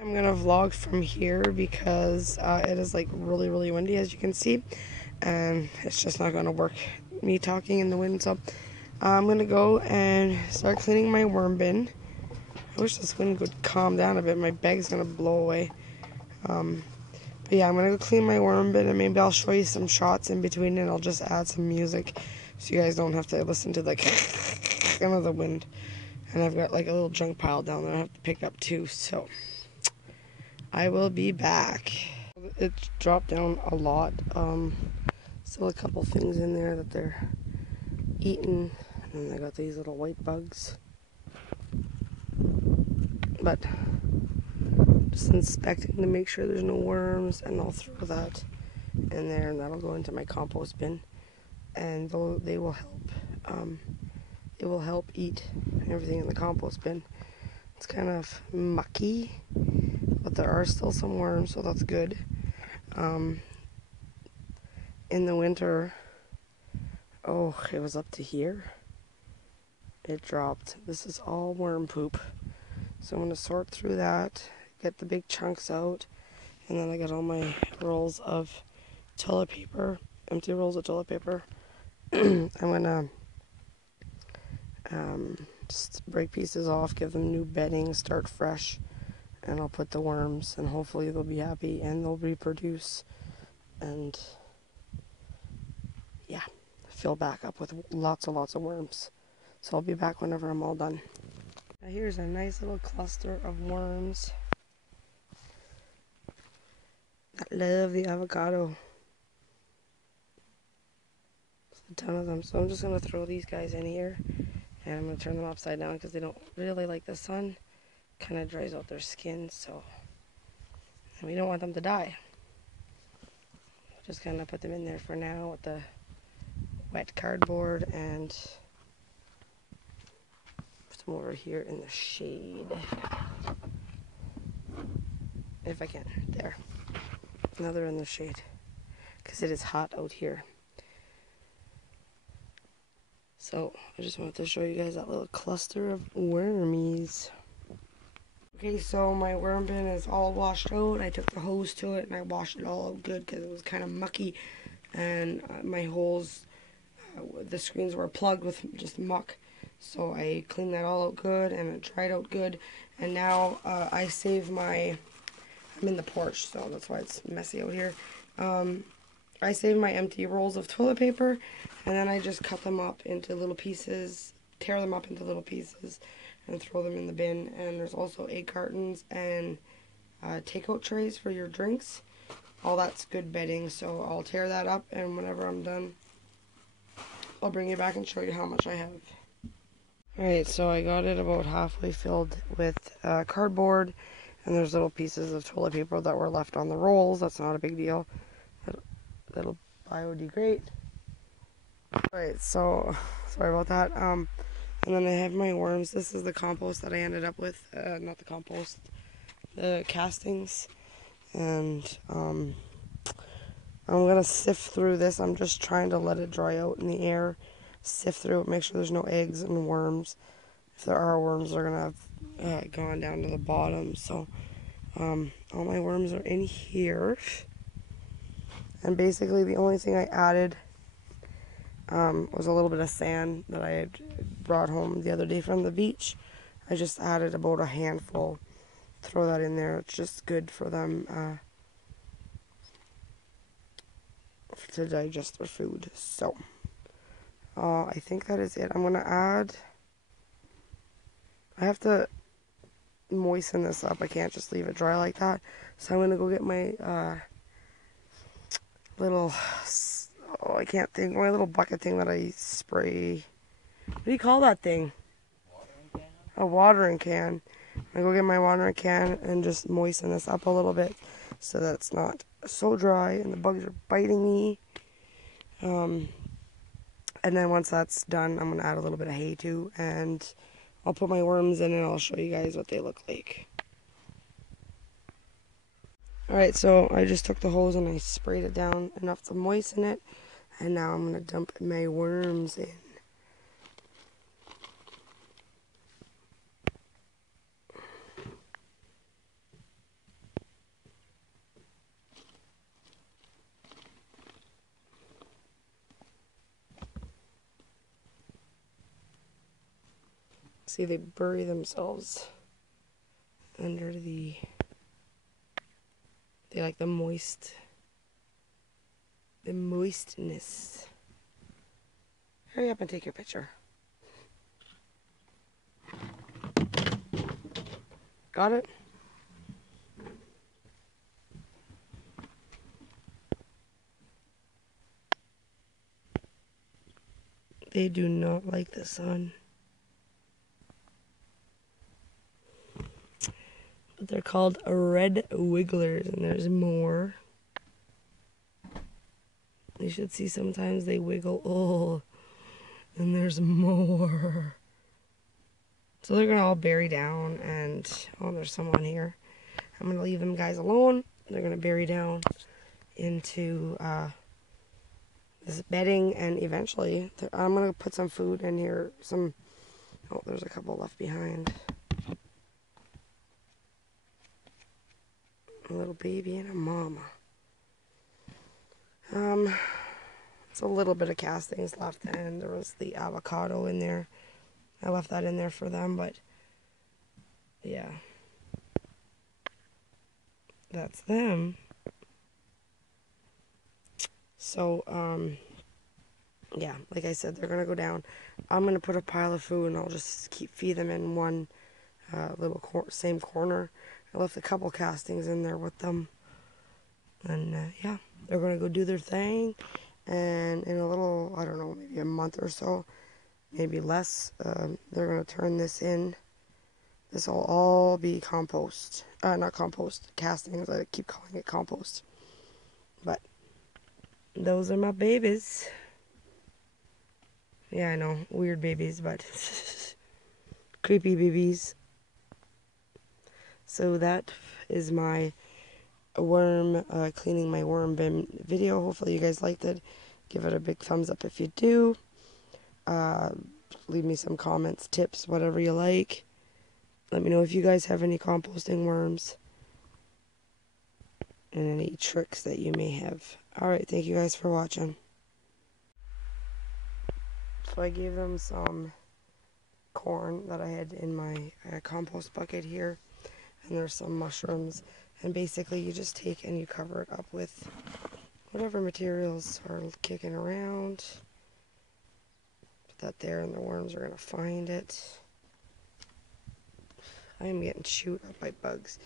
I'm gonna vlog from here because it is like really windy, as you can see, and it's just not gonna work me talking in the wind. So I'm gonna go and start cleaning my worm bin. I wish this wind would calm down a bit. My bag's gonna blow away. But yeah, I'm gonna go clean my worm bin, and maybe I'll show you some shots in between, and I'll just add some music so you guys don't have to listen to the kind of the wind. And I've got like a little junk pile down there I have to pick up too. So I will be back. It's dropped down a lot. Still a couple things in there that they're eating. And then they got these little white bugs. But just inspecting to make sure there's no worms, and I'll throw that in there, and that'll go into my compost bin. And they will help. It will help eat everything in the compost bin. It's kind of mucky, but there are still some worms, so that's good. In the winter, oh, it was up to here. It dropped. This is all worm poop. So I'm going to sort through that, get the big chunks out, and then I got all my rolls of toilet paper, empty rolls of toilet paper. I'm going to just break pieces off, give them new bedding, start fresh, and I'll put the worms, and hopefully they'll be happy and they'll reproduce, and yeah, fill back up with lots of worms. So I'll be back whenever I'm all done. Now here's a nice little cluster of worms that love the avocado. There's a ton of them. So I'm just going to throw these guys in here, and I'm going to turn them upside down because they don't really like the sun. Kind of dries out their skin, so we don't want them to die. Just going to put them in there for now with the wet cardboard and put them over here in the shade. If I can. There. Now they're in the shade because it is hot out here. So I just wanted to show you guys that little cluster of wormies. Okay, so my worm bin is all washed out. I took the hose to it and I washed it all out good because it was kind of mucky, and my holes, the screens were plugged with just muck. So I cleaned that all out good and it dried out good. And now I save my, I'm in the porch, so that's why it's messy out here. I save my empty rolls of toilet paper, and then I just cut them up into little pieces, tear them up into little pieces, and throw them in the bin. And there's also egg cartons and takeout trays for your drinks. All that's good bedding, so I'll tear that up, and whenever I'm done, I'll bring it back and show you how much I have. Alright, so I got it about halfway filled with cardboard, and there's little pieces of toilet paper that were left on the rolls. That's not a big deal. That'll biodegrade. Alright, so sorry about that. And then I have my worms. This is the compost that I ended up with. Not the compost, the castings. And I'm gonna sift through this. I'm just trying to let it dry out in the air. Sift through it, make sure there's no eggs and worms. If there are worms, they're gonna have gone down to the bottom. So all my worms are in here. And basically the only thing I added was a little bit of sand that I had brought home the other day from the beach. I just added about a handful. Throw that in there. It's just good for them to digest their food. So I think that is it. I'm going to add, I have to moisten this up. I can't just leave it dry like that. So I'm going to go get my little, I can't think, my little bucket thing that I spray. What do you call that thing? A watering can. I go get my watering can and just moisten this up a little bit so that it's not so dry and the bugs are biting me. And then once that's done, I'm going to add a little bit of hay too, and I'll put my worms in and I'll show you guys what they look like. Alright, so I just took the hose and I sprayed it down enough to moisten it, and now I'm going to dump my worms in. See, they bury themselves under the, they like the moistness. Hurry up and take your picture. Got it? They do not like the sun. But they're called red wigglers, and there's more. You should see sometimes they wiggle. Oh, and there's more. So they're gonna all bury down, and oh, there's someone here. I'm gonna leave them guys alone. They're gonna bury down into this bedding, and eventually I'm gonna put some food in here. Oh, there's a couple left behind. A little baby and a mama. It's a little bit of castings left, and there was the avocado in there. I left that in there for them, but yeah, that's them. So, yeah, like I said, they're gonna go down. I'm gonna put a pile of food, and I'll just feed them in one little same corner. I left a couple castings in there with them, and yeah, they're gonna go do their thing. And in a little, I don't know, maybe a month or so, maybe less, they're gonna turn this in. This will all be compost. Not compost, castings. I keep calling it compost. But those are my babies. Yeah, I know, weird babies, but creepy babies. So that is my worm, cleaning my worm bin video. Hopefully you guys liked it. Give it a big thumbs up if you do. Leave me some comments, tips, whatever you like. Let me know if you guys have any composting worms and any tricks that you may have. Alright, thank you guys for watching. So I gave them some corn that I had in my compost bucket here, and there's some mushrooms, and basically you just take and you cover it up with whatever materials are kicking around. Put that there, and the worms are going to find it. I am getting chewed up by bugs.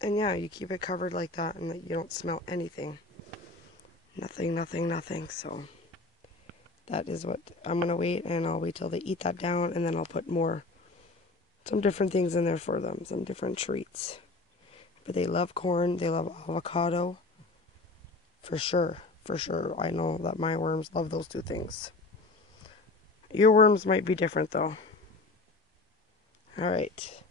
And yeah, you keep it covered like that, and you don't smell anything. Nothing, nothing, nothing. So that is what I'm going to wait, and I'll wait till they eat that down, and then I'll put some different things in there for them, some different treats. But they love corn, they love avocado. For sure, for sure. I know that my worms love those two things. Your worms might be different though. Alright.